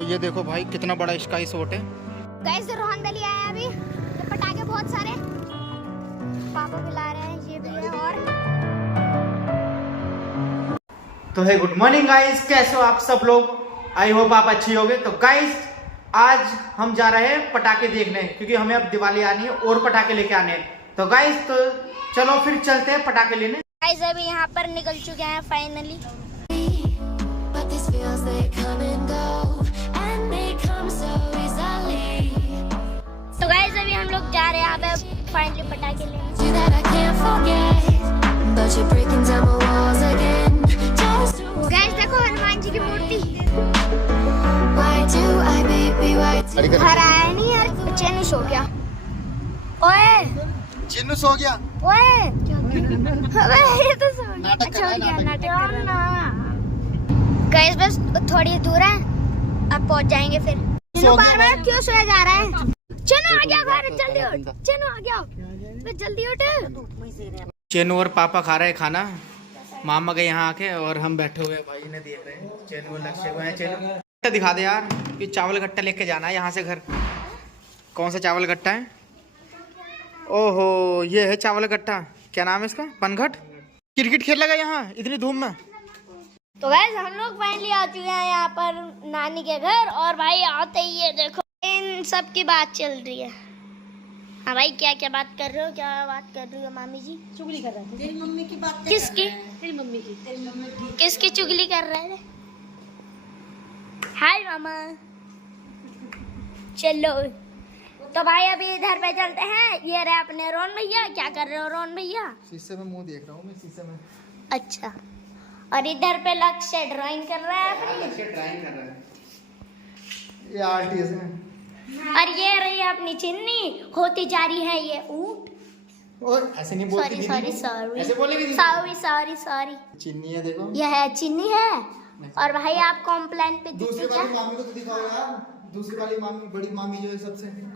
ये देखो भाई कितना बड़ा स्काई शॉट है। गाइस रोहन वैली आया है अभी। ये पटाखे बहुत सारे पापा पिला रहे हैं, ये भी है। और तो है गुड मॉर्निंग गाइस, कैसे हो आप सब लोग। आई होप आप अच्छी होगे। तो गाइस आज हम जा रहे हैं पटाखे देखने, क्योंकि हमें अब दिवाली आनी है और पटाखे लेके आने हैं। तो गाइस तो चलो फिर चलते हैं पटाखे लेने। गाइस अभी यहाँ पर निकल चुके हैं फाइनली। तो गाइस अभी हम लोग जा रहे हैं यहाँ पे फाइनली पटाखे लेने। गाइस देखो हनुमान जी की मूर्ति। घर आया नहीं यार, चैन सो गया। ओए चिन्नू सो गया। ओए अबे ये तो नाटक कर रहा है, नाटक कर रहा है। गाइस बस थोड़ी दूर है, अब पहुंच जाएंगे फिर। चिन्नू बार-बार क्यों सोया जा रहा है? चिन्नू आ गया घर, जल्दी उठ। चिन्नू आ गया, जल्दी उठ। चेनू और पापा खा रहे हैं खाना, मामा के यहाँ आके, और हम बैठे हुए भाई इन्हें देख रहे हैं। चेनू को लक्ष्य हुए हैं। चेनू गट्टा दिखा दे यार, ये चावल गट्टा लेके जाना है यहाँ से घर। कौन सा चावल गट्टा है? ओहो ये है चावल गट्टा। क्या नाम है इसका? पनघट। क्रिकेट खेल लगा यहाँ इतनी धूम में। तो गाइस हम लोग फाइनली आ चुके हैं यहाँ पर नानी के घर। और भाई आते ही ये देखो इन सब की बात चल रही है। हाँ भाई क्या क्या बात कर रहे हो? क्या बात कर रही हो मामी जी? चुगली कर रहे थे। तेरी मम्मी की बात। किसकी? तेरी मम्मी की। तेरी मम्मी की। किसकी चुगली कर रहे थे? हाय मामा। चलो तो भाई अभी इधर पे चलते हैं। ये रहे अपने रोहन भैया। क्या कर रहे हो रोहन भैया? शीशे में मुंह देख रहा हूँ मैं, शीशे में। अच्छा। और इधर पे लक्ष्य ड्राइंग कर रहा है अपनी। ड्राइंग कर रहा है ये आर्टिस्ट है। और ये रही अपनी चिन्नी, होती जा रही है ये ऊंट। और ऐसे नहीं बोलती सॉरी दीदी। सॉरी सॉरी ऐसे बोलेगी दीदी। Sorry sorry sorry. चिन्नी है देखो। यह है चिन्नी है। और भाई आप कॉम्प्लेन पे दूसरी दिखते वाली क्या? मामी को तो दिखाओ यार। दूसरी वाली मामी, बड़ी मामी जो है सबसे बड़ी ओ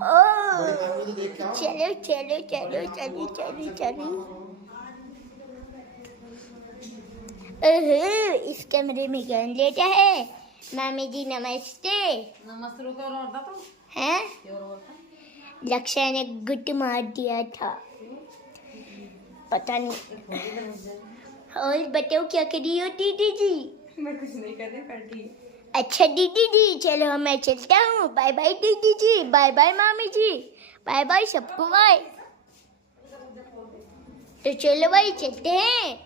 मामी को तो देख के आओ। चलो चलो चलो चली चली चली। इस कमरे में कौन लेटा है? मामी जी नमस्ते। नमस्ते रुको और होता तो हैं? और होता। लक्ष्य ने गुट मार दिया था, पता नहीं। और बताओ क्या करी हो दीदी जी? मैं कुछ नहीं कर रही, बैठी। अच्छा दीदी जी चलो मैं चलता हूँ। बाय बाय दीदी जी, बाय बाय मामी जी, बाय बाय सबको बाय। तो चलो भाई चलते हैं।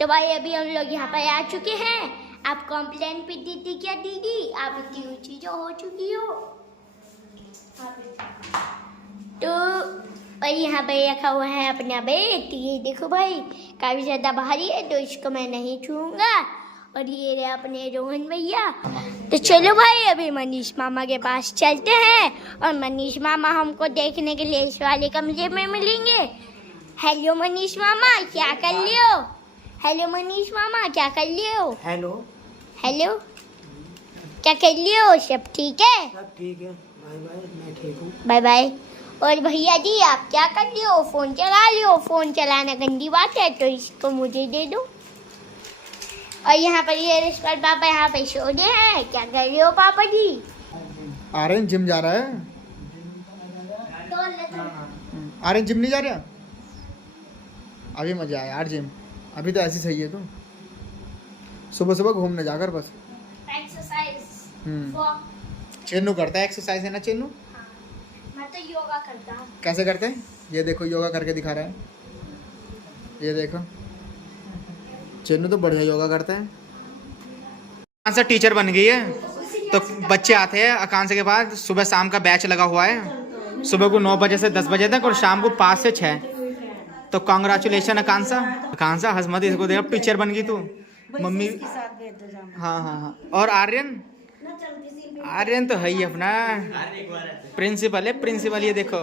तो भाई अभी हम लोग यहाँ पर आ चुके हैं। आप कॉम्प्लेन पे दीदी क्या दीदी? आप इतनी ऊंची जो हो चुकी हो। तो और यहाँ पे रखा हुआ है अपना बेट। ये देखो भाई काफी ज्यादा भारी है, तो इसको मैं नहीं छूऊंगा। और ये रहे अपने रोहन भैया। तो चलो भाई अभी मनीष मामा के पास चलते हैं। और मनीष मामा हमको देखने के लिए इस वाले कमरे में मिलेंगे। हेलो मनीष मामा क्या कर लियो? हेलो मनीष मामा क्या कर लियो? हेलो। हेलो क्या कर लियो? सब ठीक है? सब ठीक है। Bye bye. मैं ठीक हूँ। Bye bye. और भैया जी आप क्या कर लियो? फोन चला लियो। फोन चलाना गंदी बात है, तो इसको मुझे दे दो। और यहाँ पर ये रिश्वत पापा यहाँ पे सो रहे हैं। क्या कर रहे हो पापा जी? आर्यन जिम जा रहा है। आर्यन जिम नहीं जा रहा? अभी मजा आया यार जिम। अभी तो ऐसी सही है तू। सुबह सुबह घूमने जाकर बस। एक्सरसाइज चेन्नू करता है एक्सरसाइज, है ना चेन्नू? मैं तो योगा करता हूँ। कैसे करते हैं? ये देखो योगा करके दिखा रहा है। ये देखो चेन्नू तो बढ़िया योगा करता है। आकांक्षा टीचर बन गई है, तो बच्चे आते हैं आकांक्षा के बाद। सुबह शाम का बैच लगा हुआ है। सुबह को 9 बजे से 10 बजे तक, और शाम को 5 से 6। तो कांग्रेचुलेशन आकांक्षा। आकांक्षा हसमती इसको देखो, टीचर बन गई तू। मम्मी हाँ हाँ हाँ। और आर्यन? आर्यन तो है ही अपना प्रिंसिपल है, प्रिंसिपल। ये देखो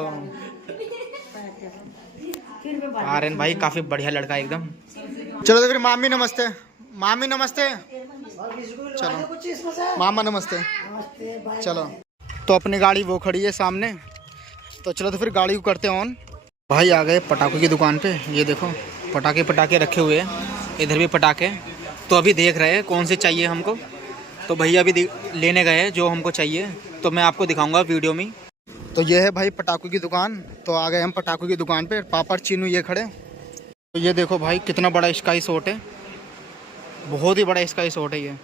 आर्यन भाई काफी बढ़िया लड़का है एकदम। चलो तो फिर मामी नमस्ते। मामी नमस्ते। चलो मामा नमस्ते। चलो तो अपनी गाड़ी वो खड़ी है सामने, तो चलो तो फिर गाड़ी को करते हैं ऑन। भाई आ गए पटाखों की दुकान पे। ये देखो पटाखे रखे हुए हैं, इधर भी पटाखे। तो अभी देख रहे हैं कौन से चाहिए हमको। तो भैया अभी लेने गए जो हमको चाहिए, तो मैं आपको दिखाऊंगा वीडियो में। तो ये है भाई पटाखों की दुकान। तो आ गए हम पटाखों की दुकान पे। पापड़ चीनू ये खड़े। तो ये देखो भाई कितना बड़ा स्काई शॉट है, बहुत ही बड़ा स्काई शॉट है ये।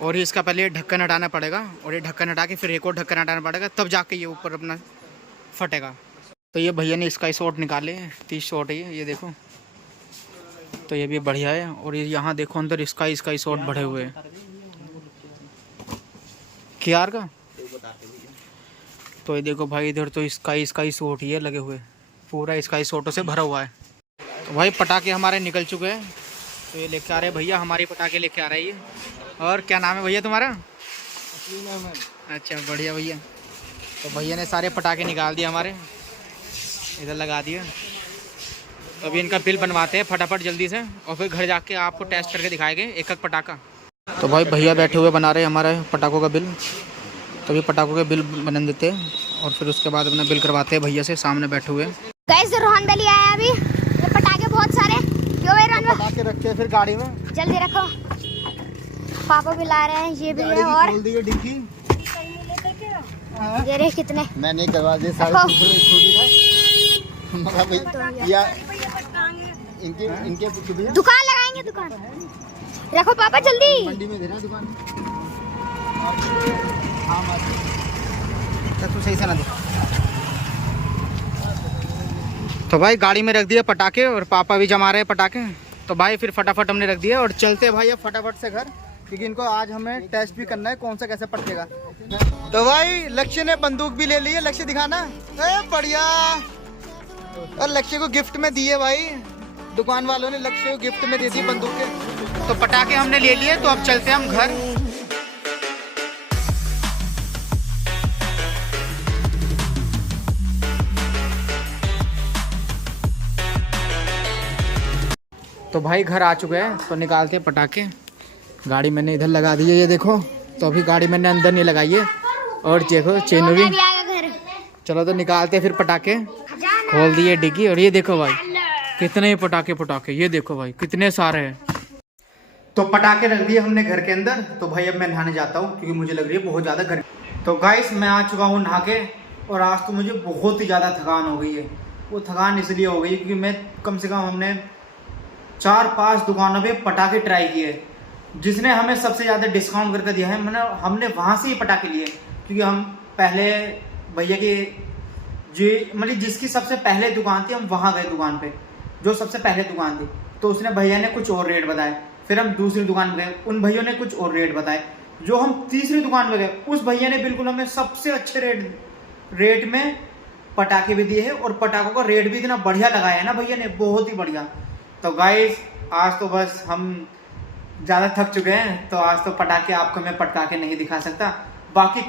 और ये इसका पहले ये ढक्कन हटाना पड़ेगा, और ये ढक्कन हटा के फिर एक और ढक्कन हटाना पड़ेगा, तब जाके ये ऊपर अपना फटेगा। तो ये भैया ने स्काई शॉट निकाले हैं, 30 शॉट है ये देखो। तो ये भी बढ़िया है। और ये यहाँ देखो अंदर स्काई शॉट बढ़े हुए हैं KR का। तो ये देखो भाई इधर तो स्काई शॉट ही है लगे हुए, पूरा स्काई शॉटों से भरा हुआ है। तो भाई पटाखे हमारे निकल चुके हैं। तो ये लेके आ रहे हैं भैया, हमारे पटाखे लेके आ रहे हैं ये। और क्या नाम है भैया तुम्हारा? अच्छा बढ़िया भैया। तो भैया ने सारे पटाखे निकाल दिए हमारे, इधर लगा दिए। तो अभी इनका बिल बनवाते हैं फटाफट जल्दी से, और फिर घर जाके आपको टेस्ट करके दिखाएंगे एक एक पटाखा। तो भाई भैया बैठे हुए बना रहे हैं हमारे पटाखों का बिल। तो अभी पटाखों के बिल बना देते हैं और फिर उसके बाद अपना बिल करवाते हैं भैया से, सामने बैठे हुए। गाइस रोहन बेली आया अभी, ये पटाखे बहुत सारे क्यों भाई रोहन? पटाखे रखे फिर गाड़ी में, जल्दी रखो। पापा भी ला रहे हैं, ये भी है। और खोल दिए डिक्की। ये रहे कितने मैं नहीं करवा दे सारे या इनके दुकान लगाएंगे, दुकान रखो पापा जल्दी। मंडी में दे रहा दुकान। हाँ तू सही से ना दे। तो भाई गाड़ी में रख दिए पटाखे, और पापा भी जमा रहे हैं पटाखे। तो भाई फिर फटाफट हमने रख दिया और चलते भाई अब फटाफट से घर, क्योंकि इनको आज हमें टेस्ट भी करना है कौन सा कैसे पटकेगा। तो भाई लक्ष्य ने बंदूक भी ले ली है, लक्ष्य दिखाना। बढ़िया। और लक्ष्य को गिफ्ट में दिए भाई, दुकान वालों ने लक्ष्य को गिफ्ट में दे दी बंदूकें। तो पटाखे हमने ले लिए, तो अब चलते हैं हम घर। तो भाई घर आ चुके हैं, तो निकालते हैं पटाखे। गाड़ी मैंने इधर लगा दी है ये देखो। तो अभी गाड़ी मैंने अंदर नहीं लगाई है। और देखो चेनू भी। चलो तो निकालते हैं फिर पटाखे। खोल दिए डिग्गी, और ये देखो भाई कितने पटाखे ये देखो भाई कितने सारे हैं। तो पटाखे रख दिए हमने घर के अंदर। तो भाई अब मैं नहाने जाता हूँ, क्योंकि मुझे लग रही है बहुत ज़्यादा गर्मी। तो गाइस मैं आ चुका हूँ नहा के, और आज तो मुझे बहुत ही ज़्यादा थकान हो गई है। वो थकान इसलिए हो गई क्योंकि मैं कम से कम हमने 4-5 दुकानों पे पटाखे ट्राई किए, जिसने हमें सबसे ज़्यादा डिस्काउंट करके दिया है। हमने वहाँ से ही पटाखे लिए, क्योंकि हम पहले भैया की मतलब जिसकी सबसे पहले दुकान थी, हम वहाँ गए दुकान पे, जो सबसे पहले दुकान थी। तो उसने भैया ने कुछ और रेट बताए, फिर हम दूसरी दुकान में गए, उन भैया ने कुछ और रेट बताए। जो हम तीसरी दुकान में गए, उस भैया ने बिल्कुल हमें सबसे अच्छे रेट में पटाखे भी दिए हैं, और पटाखों का रेट भी इतना बढ़िया लगाया है ना भैया ने, बहुत ही बढ़िया। तो गाइस आज तो बस हम ज़्यादा थक चुके हैं, तो आज तो पटाखे आपको मैं पटका के नहीं दिखा सकता। बाकी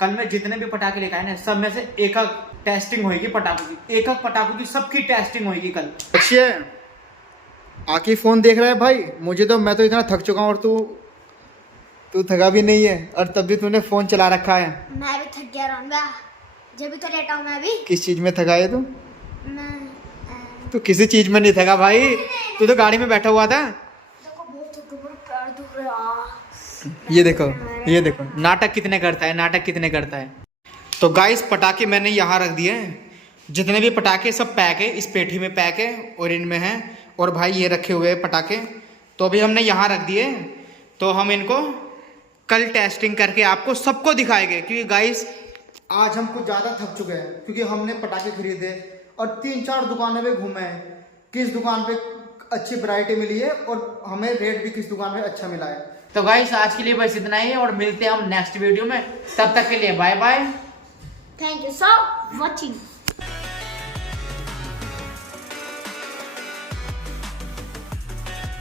कल में जितने भी पटाखे लेकर आए ना, सब में से एक टेस्टिंग होगी पटाखों की, एक पटाखों की सबकी टेस्टिंग होगी कल। अच्छे आके फोन देख रहा है भाई, मैं तो इतना थक चुका हूँ, और तू थका भी नहीं है, और तब भी तूने फोन चला रखा है। मैं भी थक गया रहूंगा, जब भी तो लेटा हूँ मैं भी। किस चीज में थका है तू? तू किसी चीज में नहीं थका भाई, तू तो गाड़ी में बैठा हुआ था। ये देखो नाटक कितने करता है। तो गाइस पटाखे मैंने यहाँ रख दिए हैं, जितने भी पटाखे सब पैक है, इस पेठी में पैक है और इनमें है। और भाई ये रखे हुए हैं पटाखे, तो अभी हमने यहाँ रख दिए। तो हम इनको कल टेस्टिंग करके आपको सबको दिखाएंगे, क्योंकि गाइस आज हम कुछ ज़्यादा थक चुके हैं, क्योंकि हमने पटाखे खरीदे और 3-4 दुकानों पे घूमे हैं, किस दुकान पे अच्छी वैरायटी मिली है और हमें रेट भी किस दुकान पे अच्छा मिला है। तो गाइस आज के लिए बस इतना ही, और मिलते हैं हम नेक्स्ट वीडियो में। तब तक के लिए bye bye. Thank you so watching.